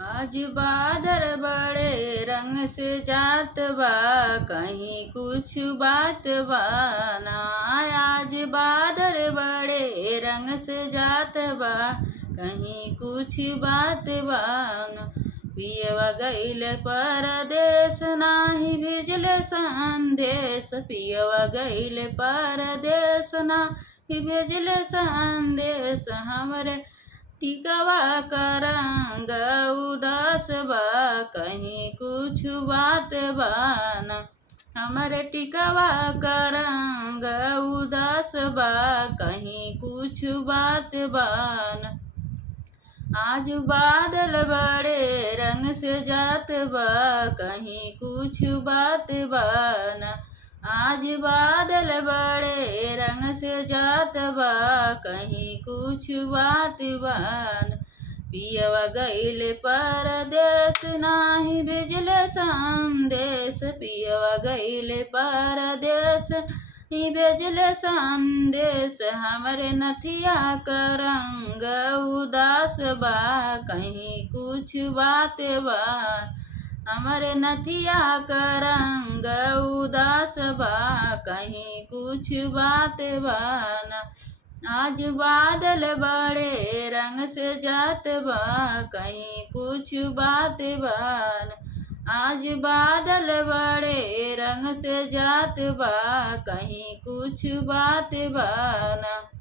आज बादल बड़े रंग से जात बा, कहीं कुछ बात बा ना। आज बादल बड़े रंग से जात बा, कहीं कुछ बात बा ना। पियवा गइल परदेस, नाही भेजले संदेश। पियवा गइल परदेस, नाही भेजले संदेश। हमरे टिकवा का रंग उदास बा, कहीं कुछ बात बा ना। हमरे टिकवा का रंग उदास बा, कहीं कुछ बात बा ना। आज बादल बड़े रंग से जात बा, कहीं कुछ बात बा ना। आज बादल बड़े रंग से जात बा, कहीं कुछ बात बा ना। पियवा गइल परदेस, नाही भेजले संदेश। पियवा गइल परदेस, ही भेजले संदेश। हमरे नथिया का रंग उदास बा, कहीं कुछ बात बा। हमरे नथिया का रंग उदास बा, कहीं कुछ बात बा ना। आज बादल बड़े रंग से जात बा, कहीं कुछ बात बा ना। आज बादल बड़े रंग से जात बा, कहीं कुछ बात बा ना।